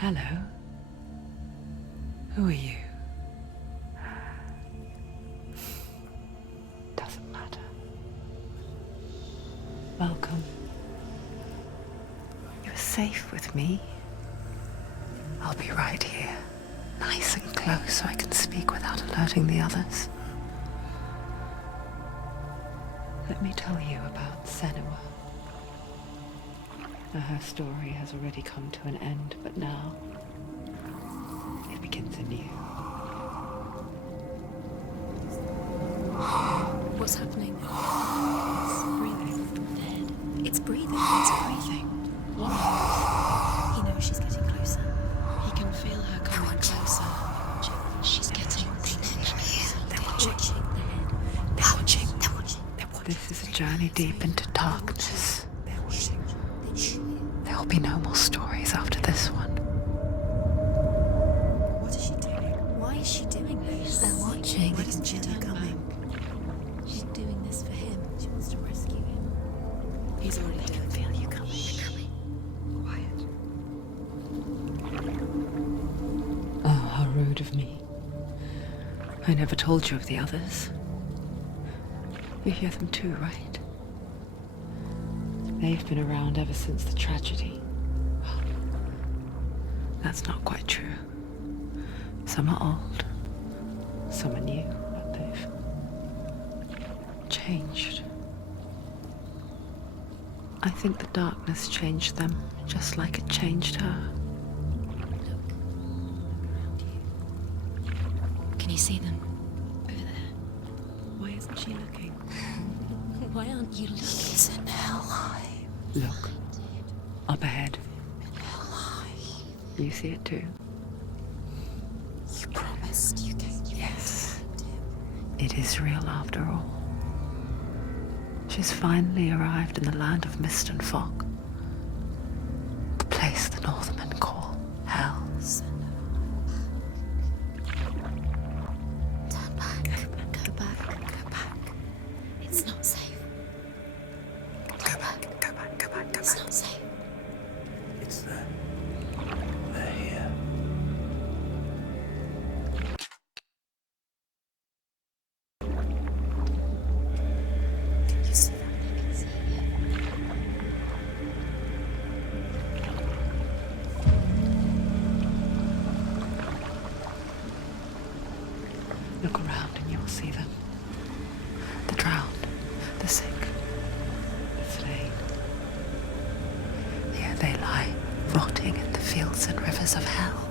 Hello. Who are you? Doesn't matter. Welcome. You're safe with me. I'll be right here, nice and close so I can speak without alerting the others. Let me tell you about Senua. Now, her story has already come to an end, but now it begins anew. What's happening? It's breathing. Dead. It's breathing. It's breathing. What? He knows she's getting closer. He can feel her coming closer. She's getting closer. They're watching. They're watching. They're watching. This is a journey deep into darkness. There'll be no more stories after this one. What is she doing? Why is she doing this? They're watching. Why doesn't she turn coming? She's doing this for him. She wants to rescue him. He's already dead. I feel you coming. Quiet. Oh, how rude of me. I never told you of the others. You hear them too, right? They've been around ever since the tragedy. Well, that's not quite true. Some are old, some are new, but they've changed. I think the darkness changed them, just like it changed her. Can you see them? Over there. Why isn't she looking? Why aren't you looking? He's in Hellblade. Look, up ahead. You see it too? You promised you gave Yes. It is real after all. She's finally arrived in the land of mist and fog. The place the Northmen call Hell. Turn back. Go back. It's not safe. Go back. It's not safe. It's there. They're here. You see them? I can see you. Look around and you'll see them. The drowned, the sick, the slain. Here they lie, rotting in the fields and rivers of hell.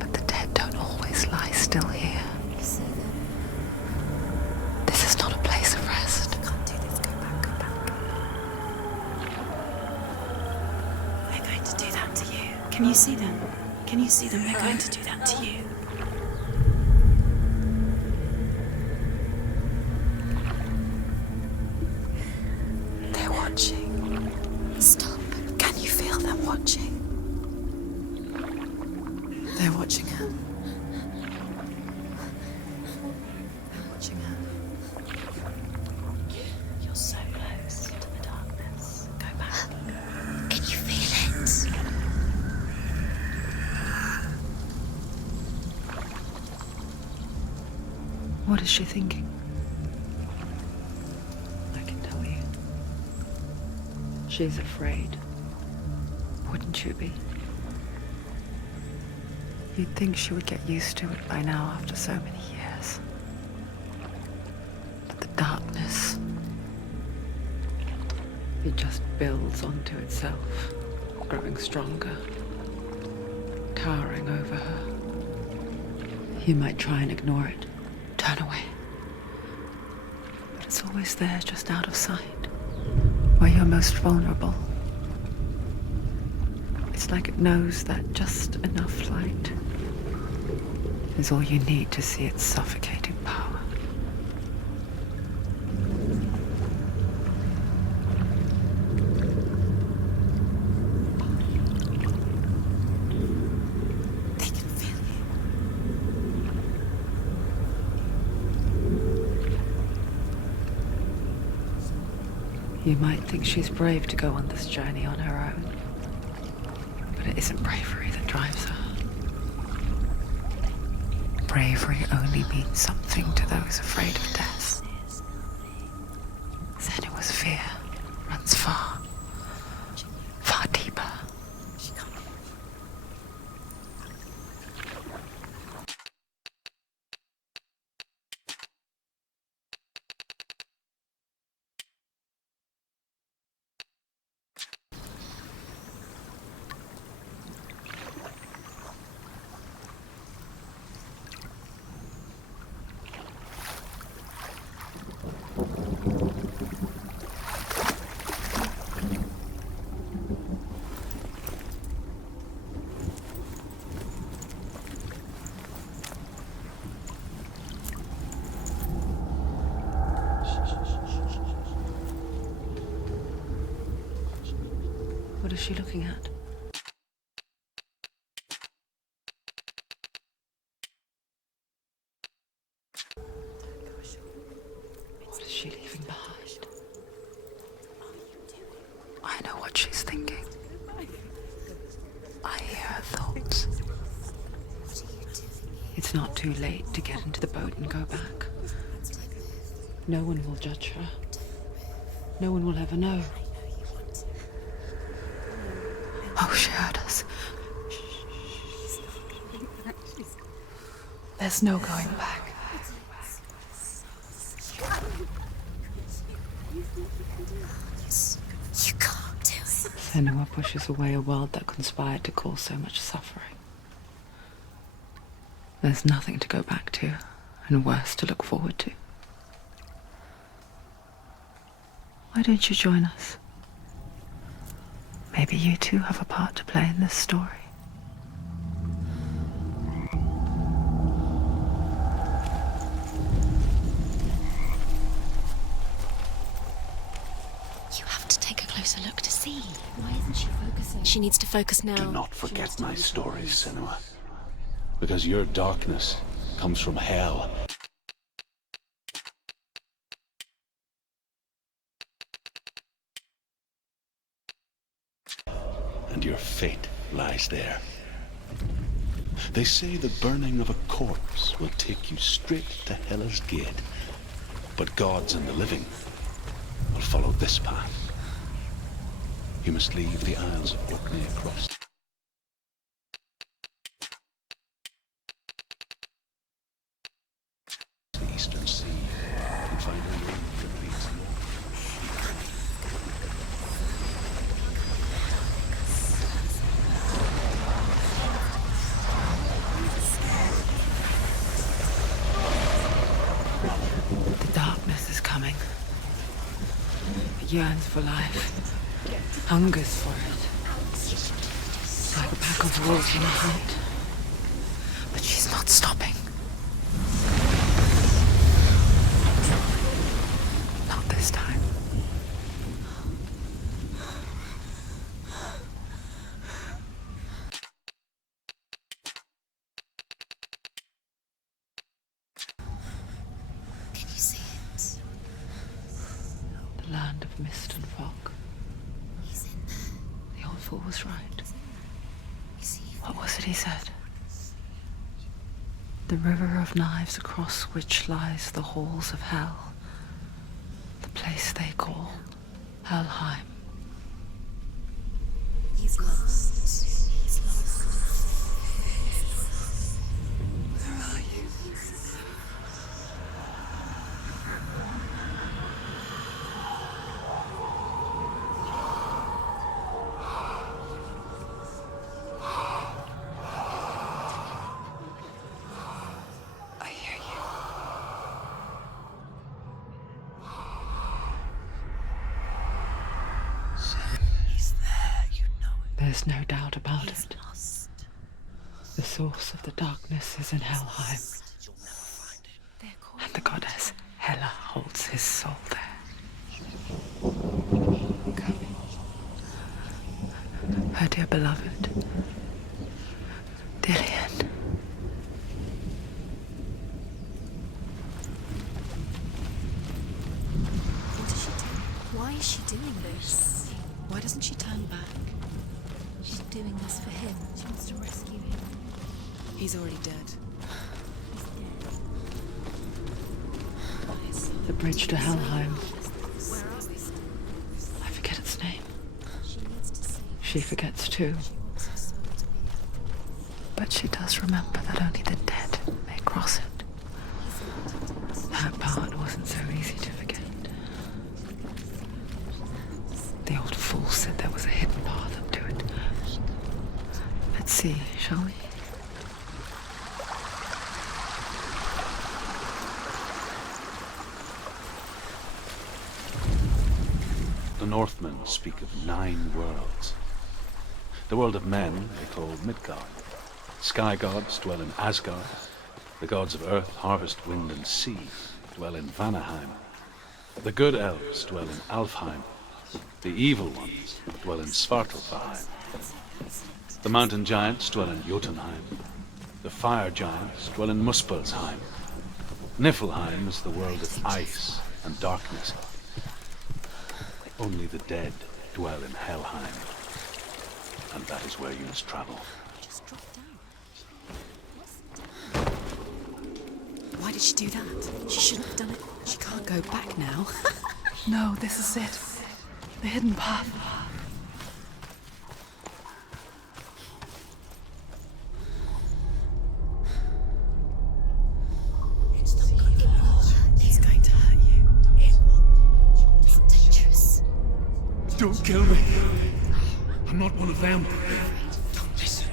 But the dead don't always lie still here. You see them? This is not a place of rest. You can't do this. Go back. They're going to do that to you. Can you see them? Can you see them? They're going to do that to you. They're watching. Stop. Can you feel them watching? They're watching her. They're watching her. You're so close to the darkness. Go back. Can you feel it? What is she thinking? I can tell you. She's afraid. Wouldn't you be? You'd think she would get used to it by now after so many years. But the darkness, it just builds onto itself, growing stronger, towering over her. You might try and ignore it, turn away. But it's always there, just out of sight, where you're most vulnerable. It's like it knows that just enough light is all you need to see its suffocating power. They can feel you. You might think she's brave to go on this journey on her own. But it isn't bravery that drives her. Bravery only means something to those afraid of death. Then it was fear, runs far, far deeper. What is she looking at? What is she leaving behind? I know what she's thinking. I hear her thoughts. It's not too late to get into the boat and go back. No one will judge her. No one will ever know. Oh, she heard us. There's no going back. You can't do it. Senua pushes away a world that conspired to cause so much suffering. There's nothing to go back to, and worse to look forward to. Why don't you join us? Maybe you too have a part to play in this story. You have to take a closer look to see. Why isn't she focusing? She needs to focus now. Do not forget my stories, Senua. Because your darkness comes from hell. And your fate lies there. They say the burning of a corpse will take you straight to Hela's gate. But gods and the living will follow this path. You must leave the Isles of Orkney across the eastern sea and find a road that leads north. The darkness is coming. It yearns for life, hungers for it. Like a pack of wolves on a hunt. But she's not stopping. Not this time. Can you see it? The land of mist and fog. He's in there. The old fool was right. You see? What was it he said? The river of knives across which lies the halls of hell. The place they call Helheim. He's lost. He's lost. Where are you? I hear you. He's there, you know it. There's no doubt about He's it. lost. The source of the darkness is in Helheim, You'll never find it. They're called. and the goddess Hela holds his soul there. Her dear beloved, Dillian. What is she doing? Why is she doing this? Why doesn't she turn back? She's doing this for him. She wants to rescue him. He's already dead. The bridge to Helheim. I forget its name. She forgets too. But she does remember that only the dead may cross it. That part wasn't so easy to forget. The old fool said there was a hidden path up to it. Let's see, shall we? The Northmen speak of 9 worlds. The world of men they call Midgard. Sky gods dwell in Asgard. The gods of earth, harvest, wind, and sea dwell in Vanaheim. The good elves dwell in Alfheim. The evil ones dwell in Svartalfheim. The mountain giants dwell in Jotunheim. The fire giants dwell in Muspelheim. Niflheim is the world of ice and darkness. Only the dead dwell in Helheim. And that is where you must travel. Just drop down. Why did she do that? She shouldn't have done it. She can't go back now. No, this is it. The hidden path. It's not good for her. It's going to hurt you. It's dangerous. Don't kill me. I'm not one of them. Don't listen.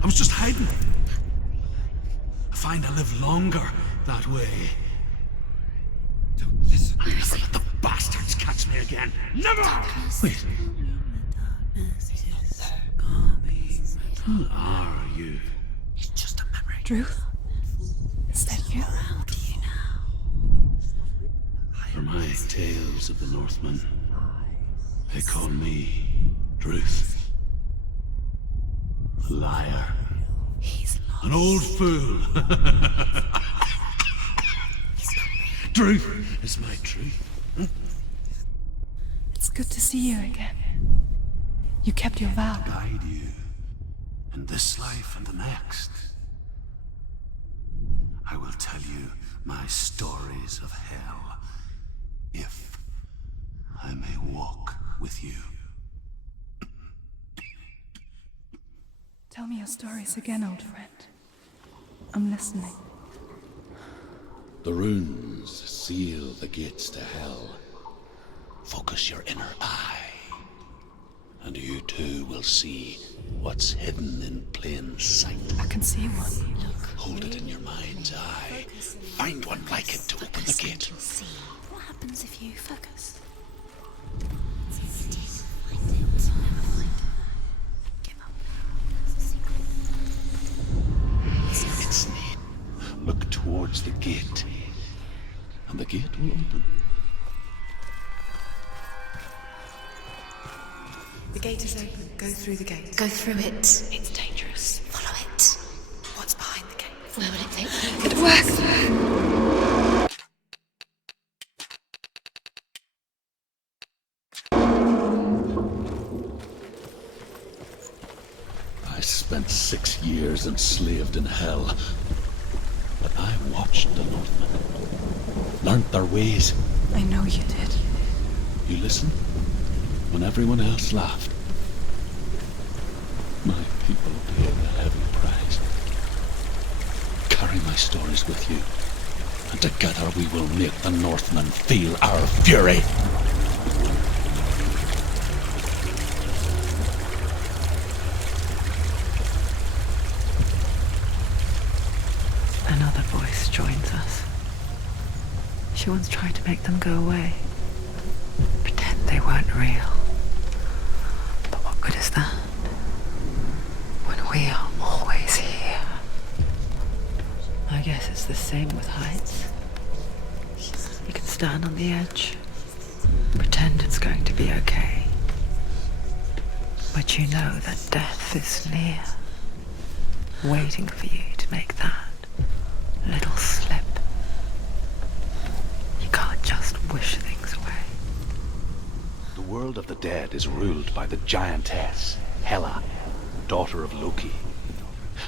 I was just hiding. I find I live longer that way. Don't listen. Never let the bastards catch me again. Never! Wait. Who are you? It's just a memory. Druth? Is that you? For my tales of the Northmen, they call me Druth. Liar. He's lost. An old fool. Truth is my truth. It's good to see you again. You kept your vow. Guide you in this life and the next. I will tell you my stories of hell, if I may walk with you. Tell me your stories again, old friend. I'm listening. The runes seal the gates to hell. Focus your inner eye, and you too will see what's hidden in plain sight. I can see one. Hold it in your mind's eye. Find one like it to open the gate. You'll see. What happens if you focus? It's neat. Look towards the gate, and the gate will open. The gate is open. Go through the gate. Go through it. It's dangerous. Follow it. What's behind the gate? Where will it take you? It works! I spent 6 years enslaved in hell, but I watched the Northmen, learnt their ways. I know you did. You listened when everyone else laughed. My people paid a heavy price. Carry my stories with you, and together we will make the Northmen feel our fury. Another voice joins us. She once tried to make them go away. Pretend they weren't real. But what good is that? When we are always here. I guess it's the same with heights. You can stand on the edge, pretend it's going to be okay. But you know that death is near, waiting for you to make that little slip. You can't just wish things away. The world of the dead is ruled by the giantess, Hela, daughter of Loki.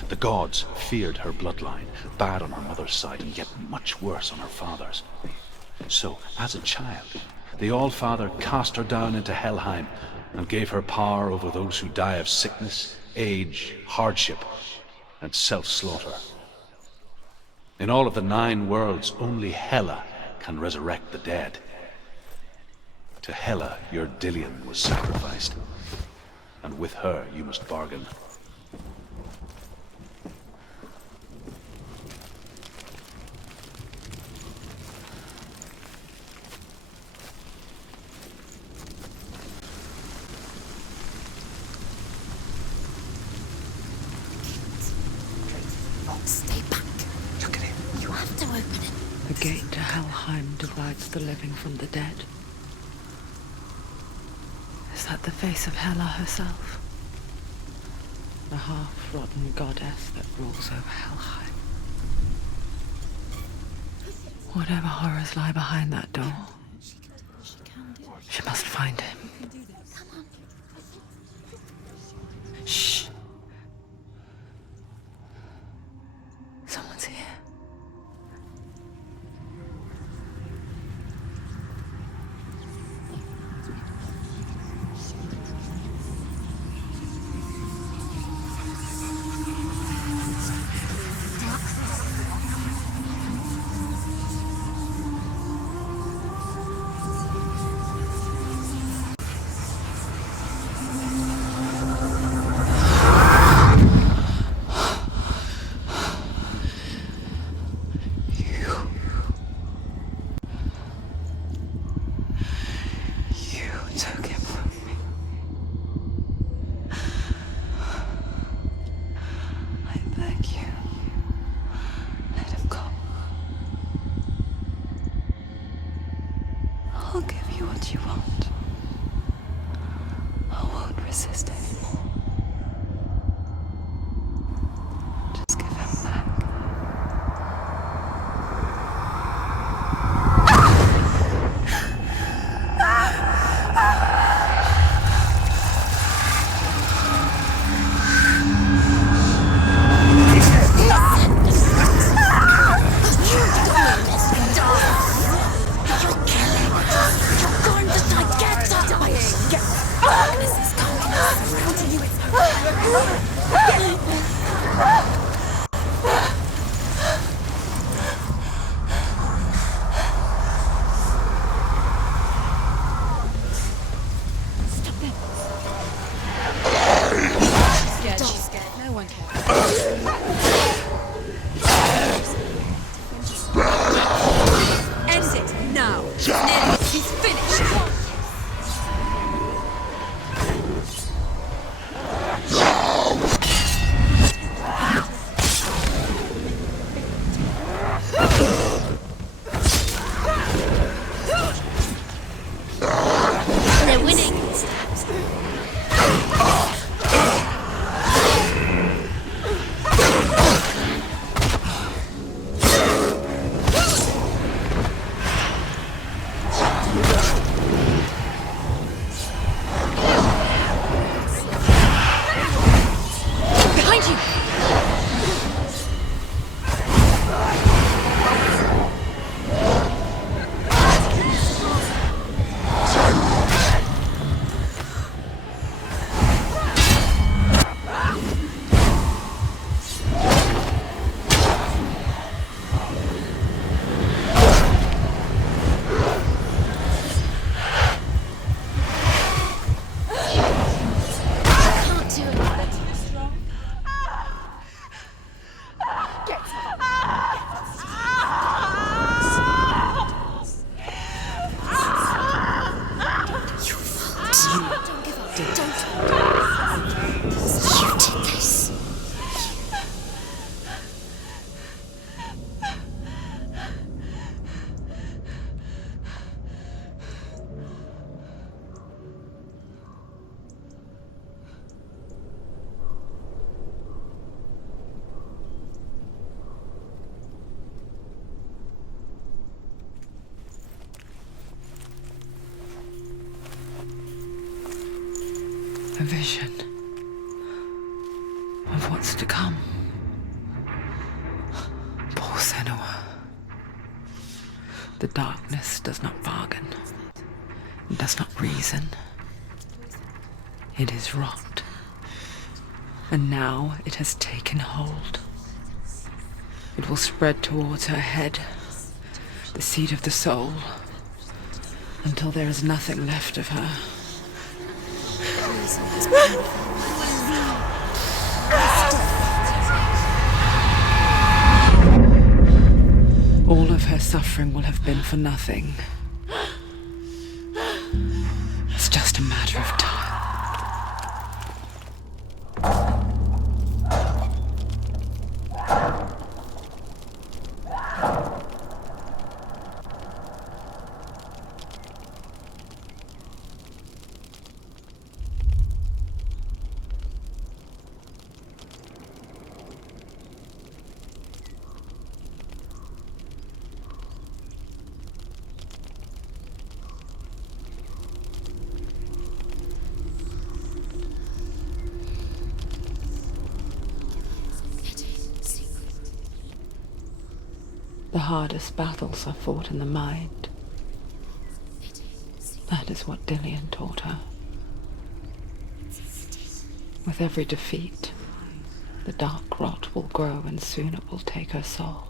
The gods feared her bloodline, bad on her mother's side and yet much worse on her father's. So, as a child, the All-Father cast her down into Helheim and gave her power over those who die of sickness, age, hardship, and self-slaughter. In all of the 9 worlds, only Hela can resurrect the dead. To Hela, your Dillion was sacrificed, and with her you must bargain. Stay back. Look at him. You have to open it. The gate to Helheim divides the living from the dead. Is that the face of Hela herself? The half-rotten goddess that rules over Helheim. Whatever horrors lie behind that door, she must find him. Shh. Someone's here. Took him from me. I beg you, let him go. I'll give you what you want. I won't resist anymore. Just give him back. She's scared. No one cares. End it now. He's finished. They're winning. Behind you. A vision of what's to come. Poor Senua. The darkness does not bargain. It does not reason. It is rot. And now it has taken hold. It will spread towards her head, the seat of the soul, until there is nothing left of her. All of her suffering will have been for nothing. It's just a matter of time. The hardest battles are fought in the mind. That is what Dillian taught her. With every defeat, the dark rot will grow and soon it will take her soul.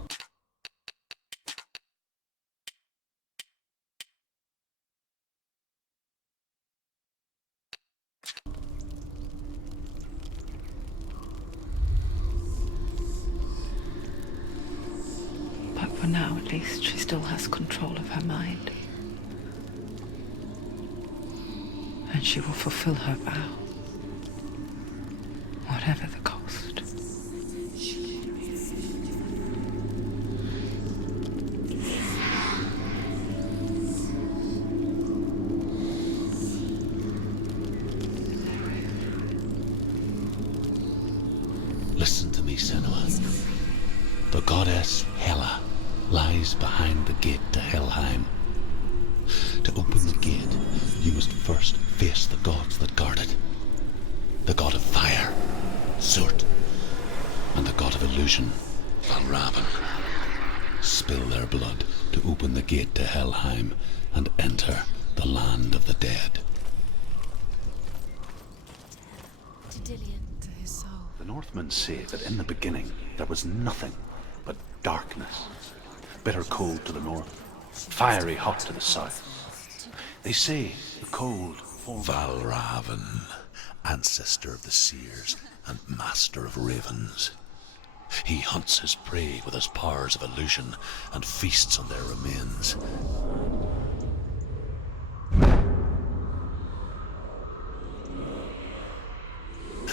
But for now, at least, she still has control of her mind. And she will fulfill her vow, whatever the cost. Listen to me, Senua. The goddess Hela lies behind the gate to Helheim. To open the gate, you must first face the gods that guard it. The god of fire, Zurt, and the god of illusion, Valravan. Spill their blood to open the gate to Helheim and enter the land of the dead. To Dillian. To his soul. The Northmen say that in the beginning there was nothing but darkness. Bitter cold to the north, fiery hot to the south. They say the cold Valravan, ancestor of the seers and master of ravens. He hunts his prey with his powers of illusion and feasts on their remains.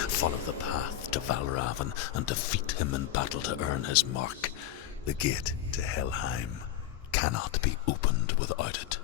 Follow the path to Valravan and defeat him in battle to earn his mark. The gate to Helheim cannot be opened without it.